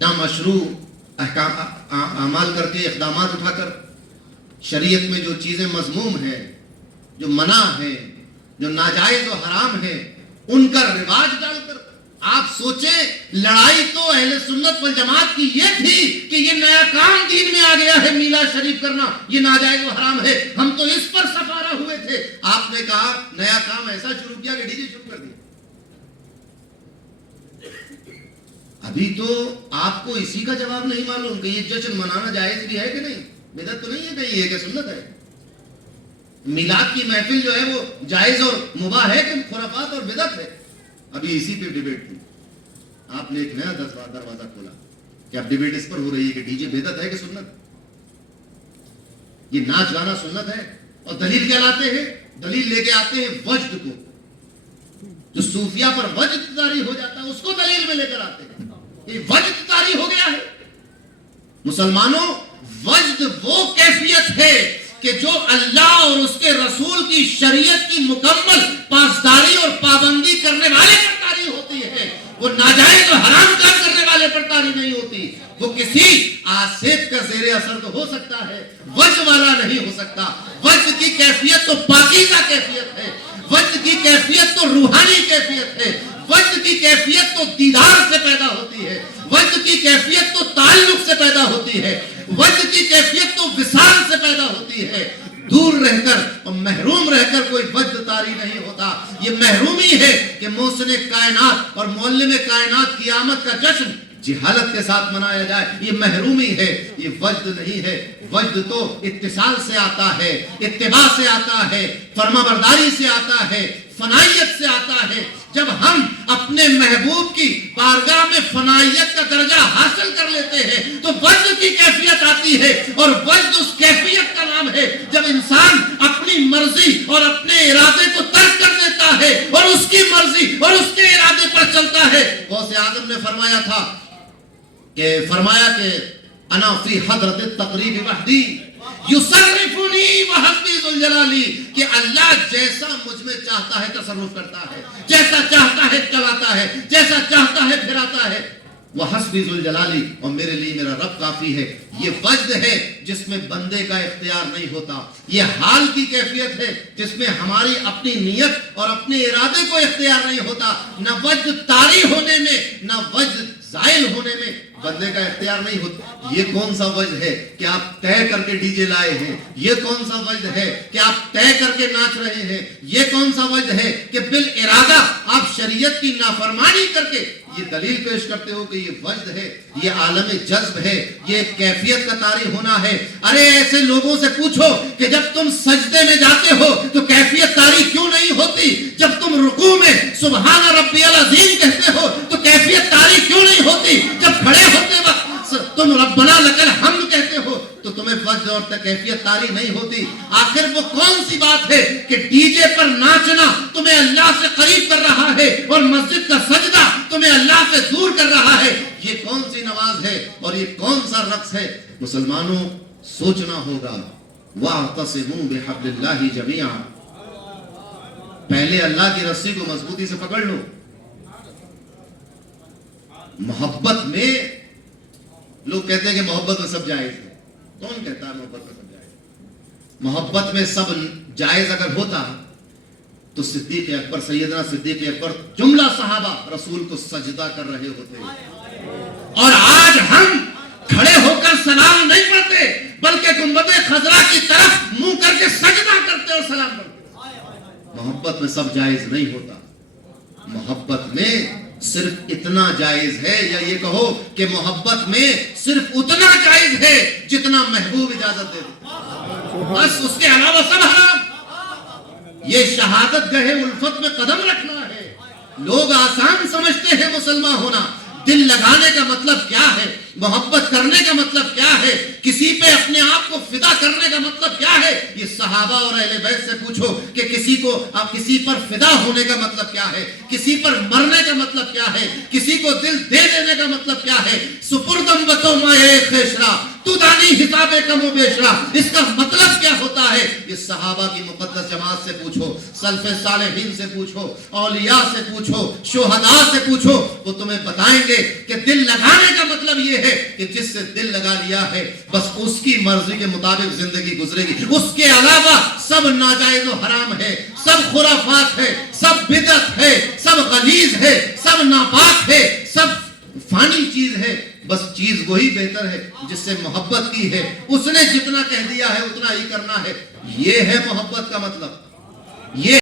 نامشروع اعمال کر کے، اقدامات اٹھا کر، شریعت میں جو چیزیں مذموم ہیں، جو منع ہیں، جو ناجائز و حرام ہیں، ان کا رواج ڈال کر آپ سوچیں لڑائی تو اہل سنت والجماعت کی یہ تھی کہ یہ نیا کام دین میں آ گیا ہے، میلاد شریف کرنا یہ ناجائز و حرام ہے، ہم تو اس پر سفارہ ہوئے تھے۔ آپ نے کہا نیا کام ایسا شروع کیا کہ ڈی جے شروع کر دیا۔ ابھی تو آپ کو اسی کا جواب نہیں معلوم کہ یہ جشن منانا جائز بھی ہے کہ نہیں، بدعت تو نہیں ہے کہ یہ کہ سنت ہے۔ میلاد کی محفل جو ہے وہ جائز اور مباح ہے کہ خرافات اور بدعت ہے؟ ابھی اسی پہ ڈیبیٹ تھی، آپ نے ایک نیا دروازہ کھولا کہ اب ڈیبیٹ اس پر ہو رہی ہے کہ ڈی جے بدعت ہے کہ سنت، یہ ناچ گانا سنت ہے۔ اور دلیل کیا لاتے ہیں؟ دلیل لے کے آتے ہیں وجد کو، جو صوفیہ پر وجد طاری ہو جاتا ہے اس کو دلیل میں لے کر آتے ہیں۔ یہ وجد طاری ہو گیا ہے۔ مسلمانوں، وجد وہ کیفیت ہے کہ جو اللہ اور اس کے رسول کی شریعت کی مکمل پاسداری اور پابندی کرنے والے پر طاری ہوتی ہے، وہ ناجائز و حرام کام کرنے والے پر طاری نہیں ہوتی۔ وہ کسی آصف کا زیر اثر تو ہو سکتا ہے، وجد والا نہیں ہو سکتا۔ وجد کی کیفیت تو پاکیزہ کیفیت ہے، وجد کی کیفیت تو روحانی کیفیت ہے، وجد کی کیفیت تو دیدار سے پیدا ہوتی ہے، وجد کی کیفیت تو تعلق سے پیدا ہوتی ہے، وجد کی کیفیت تو وصال سے پیدا ہوتی ہے۔ دور رہ کر اور محروم رہ کر کوئی وجد طاری نہیں ہوتا۔ یہ محرومی ہے کہ محسن کائنات اور معلم کائنات کی آمد کا جشن جہالت کے ساتھ منایا جائے، یہ محرومی ہے، یہ وجد نہیں ہے۔ وجد تو اتصال سے آتا ہے، اتباع سے آتا ہے، فرما برداری سے آتا ہے، فنائیت سے آتا ہے۔ جب ہم اپنے محبوب کی بارگاہ میں فنائیت کا درجہ حاصل کر لیتے ہیں تو وجد کی کیفیت آتی ہے، اور وجد اس کیفیت کا نام ہے جب انسان اپنی مرضی اور اپنے ارادے کو ترک کر دیتا ہے اور اس کی مرضی اور اس کے ارادے پر چلتا ہے۔ غوث اعظم نے فرمایا تھا کہ انا فی حضرت التقریب وحدی یصرفنی وحسبی ذوالجلالی، کہ اللہ جیسا مجھ میں چاہتا ہے تصرف کرتا ہے، جیسا چاہتا ہے چلاتا ہے، جیسا چاہتا ہے پھراتا ہے۔ وحسبی ذوالجلالی، اور میرے لیے میرا رب کافی ہے۔ یہ وجد ہے جس میں بندے کا اختیار نہیں ہوتا، یہ حال کی کیفیت ہے جس میں ہماری اپنی نیت اور اپنے ارادے کو اختیار نہیں ہوتا۔ نہ وجد طاری ہونے میں نہ وجد زائل ہونے میں بندے کا اختیار نہیں ہوتا۔ یہ کون سا وجد ہے کہ آپ طے کر کے ڈی جے لائے ہیں؟ یہ کون سا وجد ہے کہ آپ طے کر کے ناچ رہے ہیں؟ یہ کون سا وجد ہے کہ بالارادہ آپ شریعت کی نافرمانی کر کے یہ دلیل پیش کرتے ہو کہ یہ وجد ہے، یہ عالم جذب ہے، یہ کیفیت کا طاری ہونا ہے؟ ارے ایسے لوگوں سے پوچھو کہ جب تم سجدے میں جاتے ہو تو کیفیت طاری کیوں نہیں ہوتی؟ جب تم رکوع میں سبحان ربی العظیم کہتے ہو تو کیفیت طاری کیوں نہیں ہوتی؟ جب کھڑے ہوتے وقت تم ربنا لک الحمد کہتے ہو تو تمہیں وجد اور کیفیت طاری نہیں ہوتی؟ آخر وہ کون سی بات ہے کہ ڈی جے پر ناچنا تمہیں اللہ سے قریب کر رہا ہے اور مسجد کا سجدہ تمہیں اللہ سے دور کر رہا ہے؟ یہ کون سی نماز ہے اور یہ کون سا رقص ہے؟ مسلمانوں، سوچنا ہوگا۔ وَاعْتَصِمُوا بِحَبْلِ اللَّهِ جَمِيعًا، پہلے اللہ کی رسی کو مضبوطی سے پکڑ لو۔ محبت میں لوگ کہتے ہیں کہ محبت میں سب جائز ہے۔ کون کہتا ہے محبت میں سب جائز ہے؟ محبت میں سب جائز اگر ہوتا تو صدیق اکبر، سیدنا صدیق اکبر، جملہ صحابہ رسول کو سجدہ کر رہے ہوتے، اور آج ہم کھڑے ہو کر سلام نہیں پڑھتے بلکہ گنبد خضرا کی طرف منہ کر کے سجدہ کرتے اور سلام پڑھتے۔ محبت میں سب جائز نہیں ہوتا۔ محبت میں صرف اتنا جائز ہے، یا یہ کہو کہ محبت میں صرف اتنا جائز ہے جتنا محبوب اجازت دے دے، بس اس کے علاوہ سب حرام۔ یہ شہادت گاہ الفت میں قدم رکھنا ہے۔ لوگ آسان سمجھتے ہیں مسلمان ہونا۔ دل لگانے کا مطلب کیا ہے؟ محبت کرنے کا مطلب کیا ہے؟ کسی پہ اپنے آپ کو فدا کرنے کا مطلب کیا ہے؟ یہ صحابہ اور اہل بیت سے پوچھو کہ کسی پر فدا ہونے کا مطلب کیا ہے؟ کسی پر مرنے کا مطلب کیا ہے؟ کسی کو دل دے دینے کا مطلب کیا ہے؟ سپردم بتو مائے خیشرا، تو دانی حساب کم و بیشرا، اس کا مطلب کیا ہوتا ہے؟ یہ صحابہ کی مقدس جماعت سے پوچھو، سلف صالحین سے پوچھو، اولیاء سے پوچھو، شہداء سے پوچھو، وہ تمہیں بتائیں گے کہ دل لگانے کا مطلب یہ ہے کہ جس سے دل لگا لیا ہے بس اس کی مرضی کے مطابق زندگی گزرے گی، اس کے علاوہ سب ناجائز و حرام ہے، سب خرافات ہے، سب بدعت ہے، سب غلیظ ہے، سب ناپاک ہے، سب فانی چیز ہے، بس چیز وہی بہتر ہے جس سے محبت کی ہے، اس نے جتنا کہہ دیا ہے اتنا ہی کرنا ہے۔ یہ ہے محبت کا مطلب، یہ